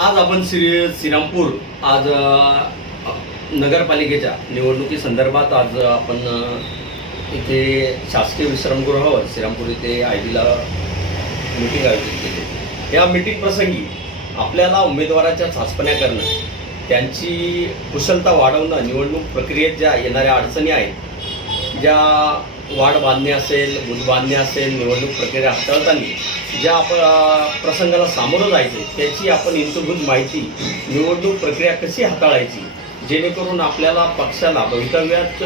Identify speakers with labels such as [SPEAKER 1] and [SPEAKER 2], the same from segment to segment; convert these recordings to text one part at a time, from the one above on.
[SPEAKER 1] आज आपण श्री श्रीरामपूर आज नगरपालिकेच्या निवडणुकी संदर्भात आज आपण इथे शासकीय विश्रामगृहावर श्रीरामपूर इथे आय डीला मीटिंग आयोजित केली. या मीटिंग प्रसंगी आपल्याला उमेदवाराच्या चाचपण्या करणं त्यांची कुशलता वाढवणं निवडणूक प्रक्रियेत ज्या येणाऱ्या अडचणी आहेत ज्या वाढ बांधणे असेल बूथ बांधणे असेल निवडणूक प्रक्रिया हाताळताना ज्या आपण प्रसंगाला सामोरं जायचे त्याची आपण इंतभूत माहिती निवडणूक प्रक्रिया कशी हाताळायची जेणेकरून आपल्याला पक्षाला भवितव्यात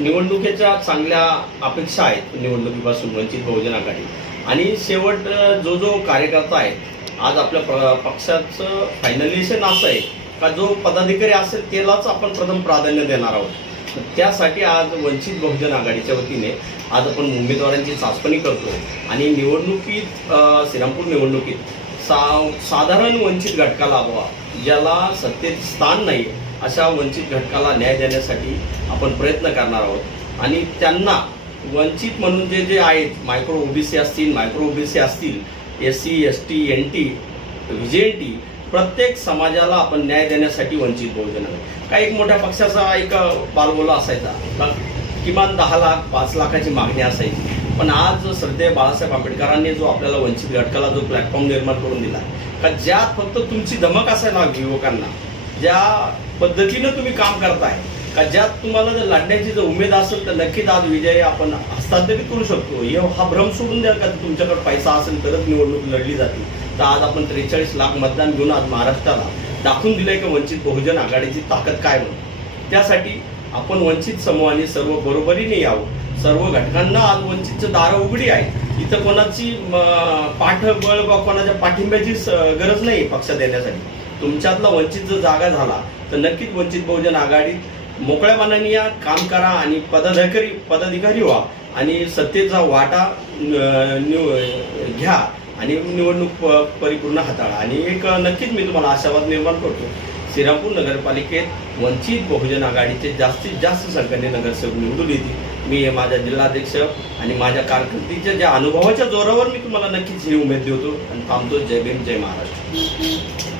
[SPEAKER 1] निवडणुकीच्या चांगल्या अपेक्षा आहेत निवडणुकीपासून वंचित बहुजन आघाडी आणि शेवट जो जो कार्यकर्ता आहे आज आपल्या प्र पक्षाचं फायनलायझेशन असं आहे का जो पदाधिकारी असेल त्यालाच आपण प्रथम प्राधान्य देणार आहोत. त्यासाठी आज वंचित बहुजन आघाडीच्या वतीने आज आपण उमेदवारांची चाचपणी करतो आणि निवडणुकीत श्रीरामपूर निवडणुकीत सा साधारण वंचित घटकाला हवा ज्याला सत्तेत स्थान नाही अशा वंचित घटकाला न्याय देण्यासाठी आपण प्रयत्न करणार आहोत. आणि त्यांना वंचित म्हणून जे जे आहेत मायक्रो ओबीसी असतील मायक्रो ओबीसी असतील S C S T N T V N T प्रत्येक समाजाला आपण न्याय देण्यासाठी वंचित बहुजन आहे. काही एक मोठ्या पक्षाचा एक बालबोला असायचा. किमान दहा लाख पाच लाखाची मागणी असायची. पण आज श्रद्धेय बाळासाहेब आंबेडकरांनी जो आपल्याला वंचित घटकाला जो प्लॅटफॉर्म निर्माण करून दिला का ज्यात फक्त तुमची धमक असायला युवकांना ज्या पद्धतीनं तुम्ही काम करताय का ज्यात तुम्हाला जर लढण्याची जर उमेद असेल तर नक्कीच आज विजय आपण हस्तांतरित करू शकतो. हे हा भ्रम सोडून द्या का? तुमच्याकडे पैसा असेल तरच निवडणूक लढली जाते. तर आज आपण त्रेचाळीस लाख मतदान घेऊन आज महाराष्ट्राला दाखवून दिलंय की वंचित बहुजन आघाडीची ताकद काय म्हणून. त्यासाठी आपण वंचित समूहाने सर्व बरोबरीने यावं. सर्व घटकांना आज वंचितचं दारं उघडी आहे इथं कोणाची पाठबळ वा कोणाच्या पाठिंब्याची गरज नाही पक्ष देण्यासाठी. तुमच्यातला वंचित जर जागा झाला तर नक्कीच वंचित बहुजन आघाडीत मोकळ्या मनाने या काम करा आणि पदाधिकारी पदाधिकारी व्हा आणि सत्तेचा वाटा निव- घ्या आणि निवडणूक प- परिपूर्ण हाताळा. आणि एक नक्कीच मी तुम्हाला आशावाद निर्माण करतो. श्रीरामपूर नगरपालिकेत वंचित बहुजन आघाडीचे जास्तीत जास्त संख्येने नगरसेवक निवडून येतील. मी हे माझ्या जिल्हाध्यक्ष आणि माझ्या कारकिर्दीच्या ज्या अनुभवाच्या जोरावर मी तुम्हाला नक्कीच ही उमेद देतो. आणि थांबतो. जय भीम जय महाराष्ट्र.